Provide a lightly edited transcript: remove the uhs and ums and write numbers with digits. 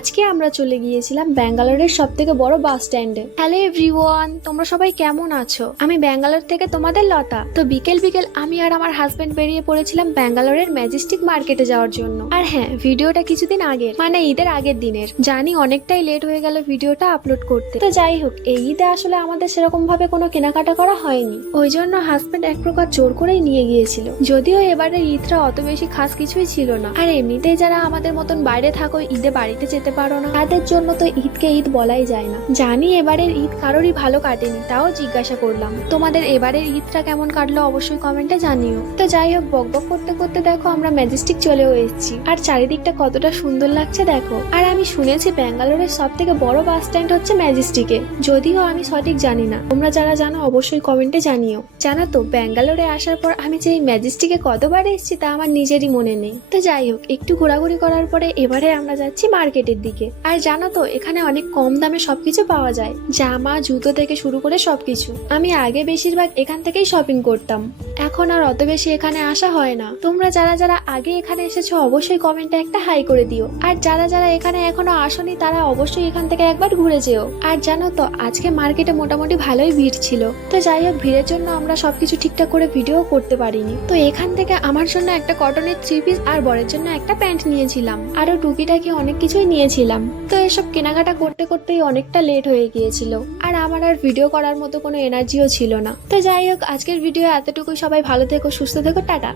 আজকে আমরা চলে গিয়েছিলাম ব্যাঙ্গালোরের সব থেকে বড় বাস স্ট্যান্ডে। হ্যালো এভরিওয়ান, তোমরা সবাই কেমন আছো? আমি ব্যাঙ্গালোর থেকে তোমাদের লতা। তো বিকেল বিকেল আমি আর আমার হাজবেন্ড বেরিয়ে পড়েছিলাম ব্যাঙ্গালোরের ম্যাজেস্টিক মার্কেটে যাওয়ার জন্য। আর হ্যাঁ, ভিডিওটা কিছুদিন আগের, মানে ঈদের আগের দিনের। জানি অনেকটাই লেট হয়ে গেল ভিডিওটা আপলোড করতে। তো যাই হোক, এই ঈদে আসলে আমাদের সেরকম ভাবে কোনো কেনাকাটা করা হয়নি, ওই জন্য হাজবেন্ড এক প্রকার জোর করেই নিয়ে গিয়েছিল। যদিও এবারের ঈদটা অত বেশি খাস কিছুই ছিল না। আর এমনিতেই যারা আমাদের মতন বাইরে থাকো, ঈদে বাড়িতে যেতে পারো না, তাদের জন্য তো ঈদকে ঈদ বলাই যায় না। জানি এবারের ঈদ কারোরই ভালো কাটেনি, তাও জিজ্ঞাসা করলাম তোমাদের এবারের ঈদটা কেমন কাটলো অবশ্যই কমেন্টে জানিও। তো যাই হোক, বকবক করতে করতে দেখো আমরা ম্যাজেস্টিক চলেও এসেছি। আর চারিদিকটা কতটা সুন্দর লাগছে দেখো। আর আমি শুনেছি ব্যাঙ্গালোরের সব থেকে বড় বাস স্ট্যান্ড হচ্ছে ম্যাজেস্টিকে, যদিও আমি সঠিক জানি না। তোমরা যারা জানো অবশ্যই কমেন্টে জানিও। জানো তো, ব্যাঙ্গালোরে আসার পর আমি যে এই ম্যাজেস্টিকে কতবার এসেছি তা আমার নিজেরই মনে নেই। তো যাই হোক, একটু ঘোরাঘুরি করার পরে এবারে আমরা যাচ্ছি মার্কেটের দিকে। আর জানো তো, এখানে অনেক কম দামে সবকিছু পাওয়া যায়, জামা জুতো থেকে শুরু করে সবকিছু। আমি আগে বেশিরভাগ এখান থেকেই শপিং করতাম, এখন আর অত বেশি এখানে আসা হয় না। তোমরা যারা যারা আগে এখানে এসেছো অবশ্যই কমেন্টে একটা হাই করে দিও। আর যারা যারা এখানে এখনো আসোনি তারা অবশ্যই এখান থেকে একবার ঘুরে যেও। আর জানো তো, আজকে মার্কেটে মোটামুটি ভালোই ভিড় ছিল। তো যাই হোক, ভিড়ের জন্য আমরা সবকিছু ঠিকঠাক করে ভিডিও করতে পারিনি। তো এখান থেকে আমার জন্য একটা কটনের 3 পিস আর বরের জন্য একটা প্যান্ট নিয়েছিলাম, আরো টুকিটাকি অনেক কিছুই নিয়েছিলাম। তো এসব কেনাকাটা করতে করতেই অনেকটা লেট হয়ে গিয়েছিল, আর আমার আর ভিডিও করার মতো কোনো এনার্জিও ছিল না। তো যাই হোক, আজকের ভিডিও এতটুকুই। সবাই ভালো থেকো, সুস্থ থেকো, টাটা।